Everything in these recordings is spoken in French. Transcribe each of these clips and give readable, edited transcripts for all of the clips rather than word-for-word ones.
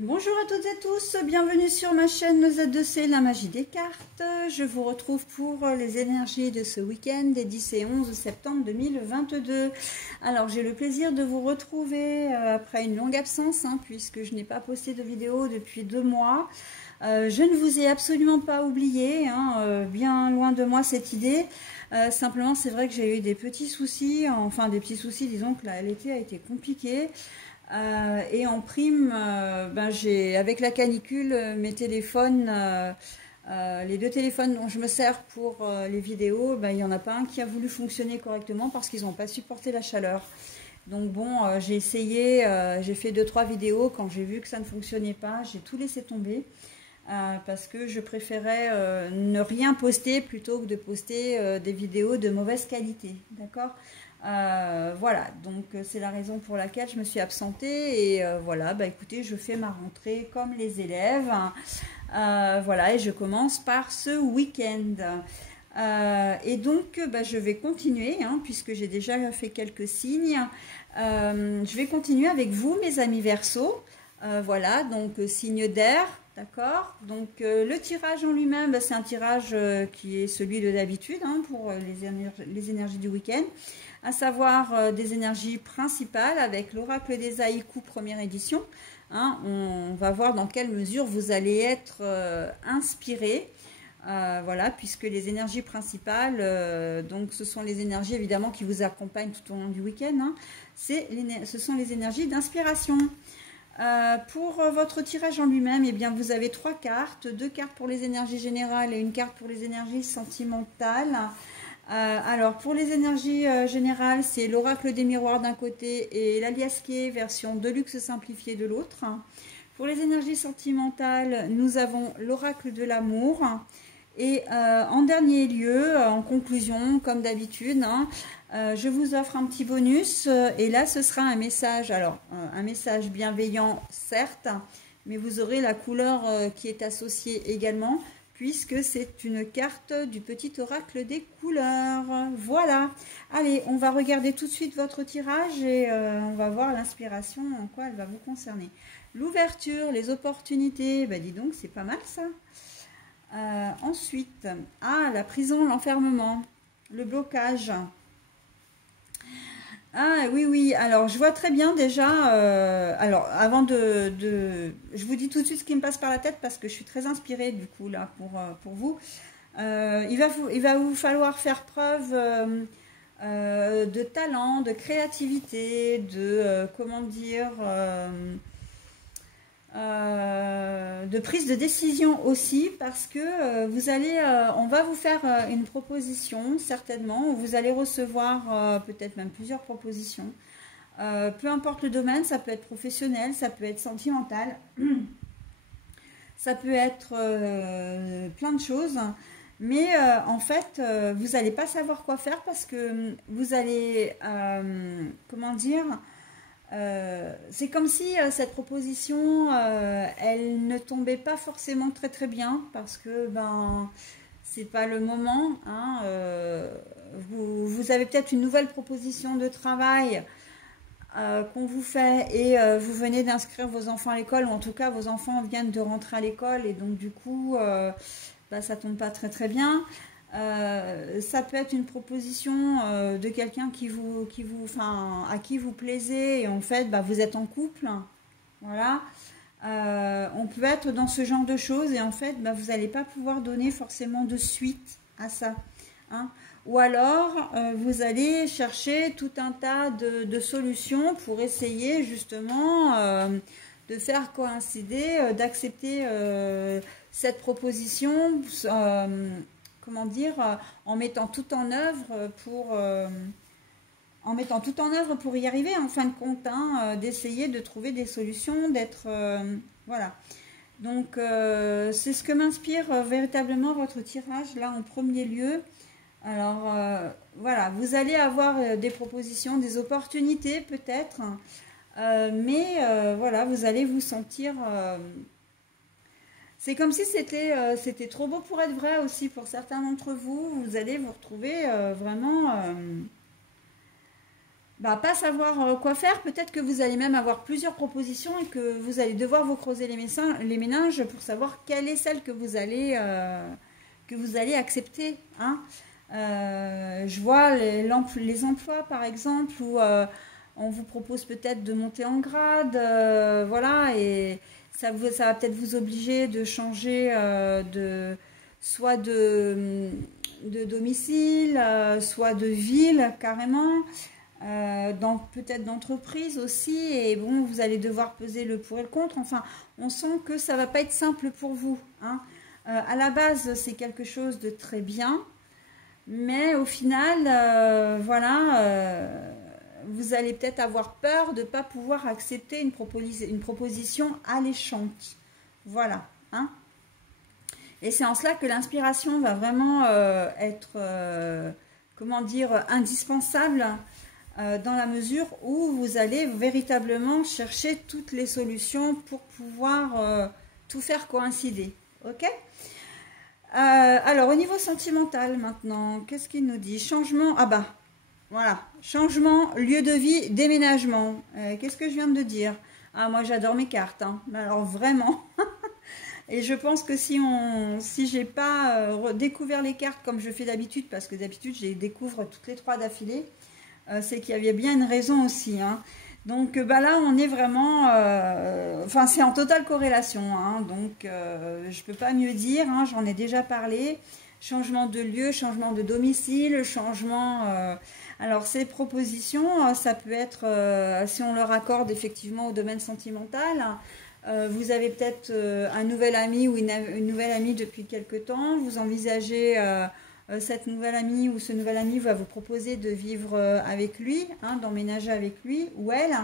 Bonjour à toutes et tous, bienvenue sur ma chaîne Z2C, la magie des cartes. Je vous retrouve pour les énergies de ce week-end des 10 et 11 septembre 2022. Alors j'ai le plaisir de vous retrouver après une longue absence, puisque je n'ai pas posté de vidéo depuis 2 mois. Je ne vous ai absolument pas oublié, bien loin de moi cette idée. Simplement c'est vrai que j'ai eu des petits soucis, disons que l'été a été compliqué. Et en prime, avec la canicule, mes téléphones, les 2 téléphones dont je me sers pour les vidéos, il n'y en a pas un qui a voulu fonctionner correctement parce qu'ils n'ont pas supporté la chaleur. Donc bon, j'ai essayé, j'ai fait 2-3 vidéos. Quand j'ai vu que ça ne fonctionnait pas, j'ai tout laissé tomber. Parce que je préférais ne rien poster plutôt que de poster des vidéos de mauvaise qualité, d'accord. Voilà, donc c'est la raison pour laquelle je me suis absentée et voilà, écoutez, je fais ma rentrée comme les élèves, voilà, et je commence par ce week-end. Et donc je vais continuer, puisque j'ai déjà fait quelques signes. Je vais continuer avec vous, mes amis Verseaux. Voilà, donc signe d'air, d'accord. Donc le tirage en lui-même, c'est un tirage qui est celui de d'habitude, pour les énergies du week-end, à savoir des énergies principales avec l'oracle des haïkus première édition. On va voir dans quelle mesure vous allez être inspiré. Voilà, puisque les énergies principales, donc ce sont les énergies évidemment qui vous accompagnent tout au long du week-end. Ce sont les énergies d'inspiration. Pour votre tirage en lui-même, vous avez 3 cartes, 2 cartes pour les énergies générales et une carte pour les énergies sentimentales. Alors pour les énergies générales, c'est l'oracle des miroirs d'un côté et l'aliasqué version deluxe simplifiée de l'autre. Pour les énergies sentimentales, nous avons l'oracle de l'amour. Et en dernier lieu, en conclusion, comme d'habitude, je vous offre un petit bonus. Et là, ce sera un message. Alors, un message bienveillant, certes, mais vous aurez la couleur qui est associée également, puisque c'est une carte du petit oracle des couleurs. Voilà. Allez, on va regarder tout de suite votre tirage et on va voir l'inspiration, en quoi elle va vous concerner. L'ouverture, les opportunités, dis donc, c'est pas mal ça. Ensuite, la prison, l'enfermement, le blocage. Oui, alors je vois très bien déjà, alors avant je vous dis tout de suite ce qui me passe par la tête parce que je suis très inspirée du coup là pour vous. Il va vous falloir faire preuve de talent, de créativité, de comment dire, de prise de décision aussi, parce que vous allez, on va vous faire une proposition certainement, vous allez recevoir peut-être même plusieurs propositions, peu importe le domaine, ça peut être professionnel, ça peut être sentimental, ça peut être plein de choses, mais en fait vous n'allez pas savoir quoi faire parce que vous allez, comment dire, c'est comme si cette proposition, elle ne tombait pas forcément très bien parce que c'est pas le moment. Vous avez peut-être une nouvelle proposition de travail qu'on vous fait et vous venez d'inscrire vos enfants à l'école, ou en tout cas vos enfants viennent de rentrer à l'école et donc du coup ça tombe pas très bien. Ça peut être une proposition de quelqu'un à qui vous plaisez et en fait vous êtes en couple, voilà. On peut être dans ce genre de choses et en fait vous n'allez pas pouvoir donner forcément de suite à ça, ou alors vous allez chercher tout un tas de solutions pour essayer justement de faire coïncider, d'accepter cette proposition, comment dire, en mettant tout en œuvre pour y arriver en fin de compte, d'essayer de trouver des solutions, d'être voilà. Donc c'est ce que m'inspire véritablement votre tirage là en premier lieu. Alors voilà, vous allez avoir des propositions, des opportunités peut-être, mais voilà, vous allez vous sentir c'est comme si c'était trop beau pour être vrai aussi pour certains d'entre vous. Vous allez vous retrouver vraiment bah, pas savoir quoi faire. Peut-être que vous allez même avoir plusieurs propositions et que vous allez devoir vous creuser les méninges pour savoir quelle est celle que vous allez accepter. Hein. Je vois les emplois, par exemple, où on vous propose peut-être de monter en grade, voilà, et ça va peut-être vous obliger de changer soit de domicile, soit de ville carrément, peut-être d'entreprise aussi, et bon, vous allez devoir peser le pour et le contre. Enfin, on sent que ça va pas être simple pour vous. Hein. À la base, c'est quelque chose de très bien, mais au final, voilà, vous allez peut-être avoir peur de ne pas pouvoir accepter une proposition alléchante. Voilà. Hein. Et c'est en cela que l'inspiration va vraiment être, comment dire, indispensable dans la mesure où vous allez véritablement chercher toutes les solutions pour pouvoir tout faire coïncider. Ok ? Alors, au niveau sentimental maintenant, qu'est-ce qu'il nous dit? Changement, ah bah, voilà, changement, lieu de vie, déménagement. Qu'est-ce que je viens de dire? Ah, moi j'adore mes cartes, hein. Alors vraiment. Et je pense que si j'ai pas découvert les cartes comme je fais d'habitude, parce que d'habitude je les découvre toutes les 3 d'affilée, c'est qu'il y avait bien une raison aussi. Hein. Donc bah là on est vraiment, enfin c'est en totale corrélation. Hein, donc je peux pas mieux dire. Hein, j'en ai déjà parlé. Changement de lieu, changement de domicile, changement. Alors ces propositions, ça peut être, si on leur accorde effectivement au domaine sentimental. Vous avez peut-être un nouvel ami ou une nouvelle amie depuis quelque temps. Vous envisagez cette nouvelle amie ou ce nouvel ami va vous proposer de vivre avec lui, hein, d'emménager avec lui ou elle.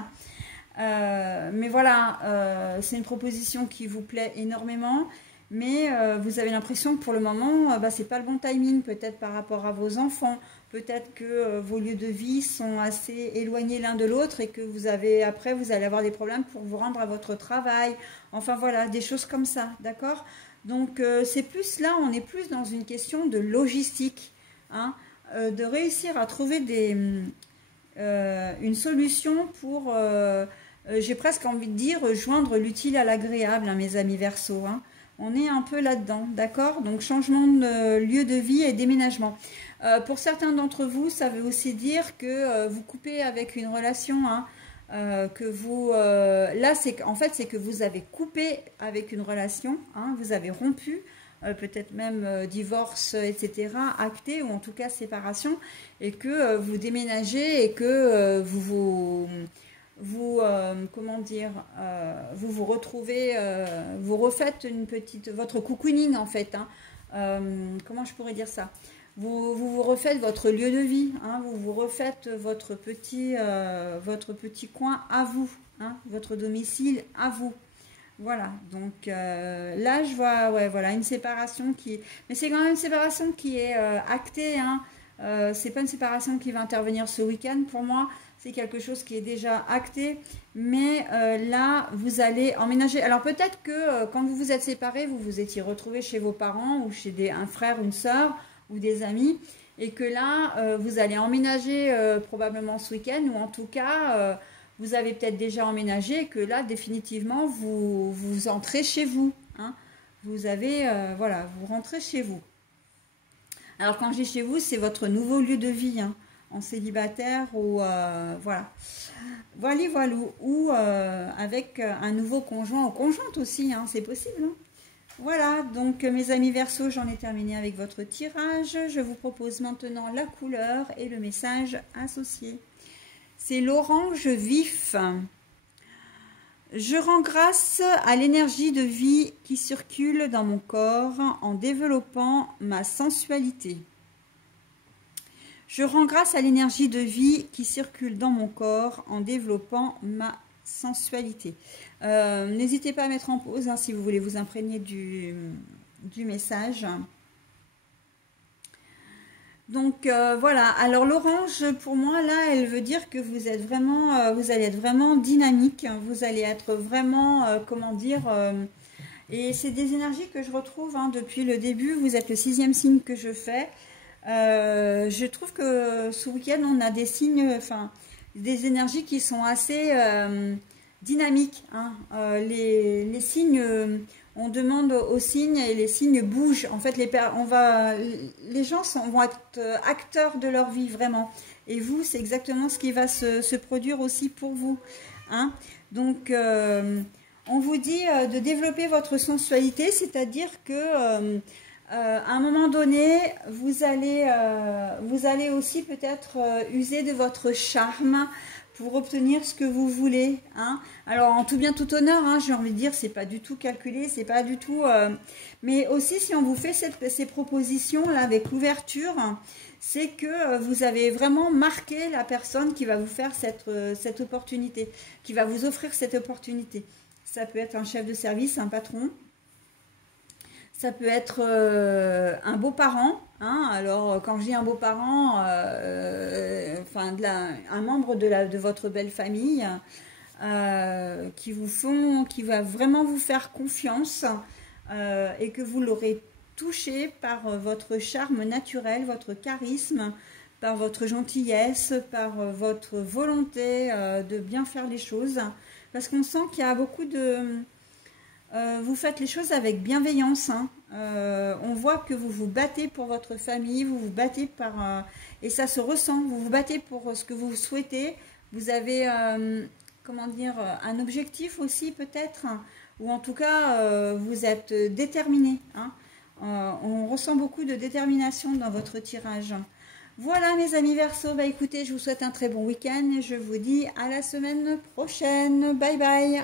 Mais voilà, c'est une proposition qui vous plaît énormément. Mais vous avez l'impression que pour le moment, bah, c'est pas le bon timing, peut-être par rapport à vos enfants. Peut-être que vos lieux de vie sont assez éloignés l'un de l'autre et que après, vous allez avoir des problèmes pour vous rendre à votre travail. Enfin voilà, des choses comme ça, d'accord? Donc c'est plus là, on est plus dans une question de logistique, hein, de réussir à trouver une solution pour, j'ai presque envie de dire, joindre l'utile à l'agréable, hein, mes amis Verseaux. Hein. On est un peu là-dedans, d'accord? Donc changement de lieu de vie et déménagement. Pour certains d'entre vous, ça veut aussi dire que vous coupez avec une relation, hein, que vous... là, en fait, c'est que vous avez coupé avec une relation, hein, vous avez rompu, peut-être même divorce, etc., acté, ou en tout cas séparation, et que vous déménagez et que comment dire, vous retrouvez, vous refaites votre cocooning en fait, hein. Comment je pourrais dire ça? Vous refaites votre lieu de vie, hein, vous refaites votre petit coin à vous, hein, votre domicile à vous. Voilà, donc là je vois, ouais, voilà, une séparation mais c'est quand même une séparation qui est actée, hein. C'est pas une séparation qui va intervenir ce week-end pour moi. C'est quelque chose qui est déjà acté, mais là, vous allez emménager. Alors peut-être que quand vous vous êtes séparés, vous vous étiez retrouvés chez vos parents ou chez un frère, une sœur ou des amis, et que là, vous allez emménager probablement ce week-end, ou en tout cas, vous avez peut-être déjà emménagé, et que là, définitivement, vous entrez chez vous. Hein. Vous avez, voilà, vous rentrez chez vous. Alors quand je dis chez vous, c'est votre nouveau lieu de vie, hein. En célibataire ou voilà, voilà, ou avec un nouveau conjoint ou conjointe aussi, hein, c'est possible. Hein. Voilà, donc mes amis Verseaux, j'en ai terminé avec votre tirage. Je vous propose maintenant la couleur et le message associé. C'est l'orange vif. Je rends grâce à l'énergie de vie qui circule dans mon corps en développant ma sensualité. Je rends grâce à l'énergie de vie qui circule dans mon corps en développant ma sensualité. N'hésitez pas à mettre en pause, hein, si vous voulez vous imprégner du message. Donc voilà, alors l'orange pour moi là, elle veut dire que vous êtes vraiment, vous allez être vraiment dynamique, vous allez être vraiment, comment dire, et c'est des énergies que je retrouve, hein, depuis le début. Vous êtes le 6e signe que je fais. Je trouve que ce week-end, on a des signes, enfin, des énergies qui sont assez dynamiques. Hein. Les signes, on demande aux signes et les signes bougent. En fait, les gens vont être acteurs de leur vie, vraiment. Et vous, c'est exactement ce qui va se produire aussi pour vous. Hein. Donc, on vous dit de développer votre sensualité, c'est-à-dire que à un moment donné, vous allez aussi peut-être user de votre charme pour obtenir ce que vous voulez. Hein. Alors, en tout bien, tout honneur, hein, j'ai envie de dire, c'est pas du tout calculé, c'est pas du tout... mais aussi, si on vous fait ces propositions-là avec l'ouverture, c'est que vous avez vraiment marqué la personne qui va vous faire cette opportunité, qui va vous offrir cette opportunité. Ça peut être un chef de service, un patron. Ça peut être un beau-parent. Hein. Alors, quand je dis un beau-parent, enfin, un membre de votre belle famille qui va vraiment vous faire confiance et que vous l'aurez touché par votre charme naturel, votre charisme, par votre gentillesse, par votre volonté de bien faire les choses. Parce qu'on sent qu'il y a beaucoup de... vous faites les choses avec bienveillance. Hein. On voit que vous vous battez pour votre famille, vous vous battez et ça se ressent, vous vous battez pour ce que vous souhaitez. Vous avez, comment dire, un objectif aussi peut-être, ou en tout cas, vous êtes déterminé. Hein. On ressent beaucoup de détermination dans votre tirage. Voilà mes amis Verseau, bah écoutez, je vous souhaite un très bon week-end et je vous dis à la semaine prochaine. Bye bye.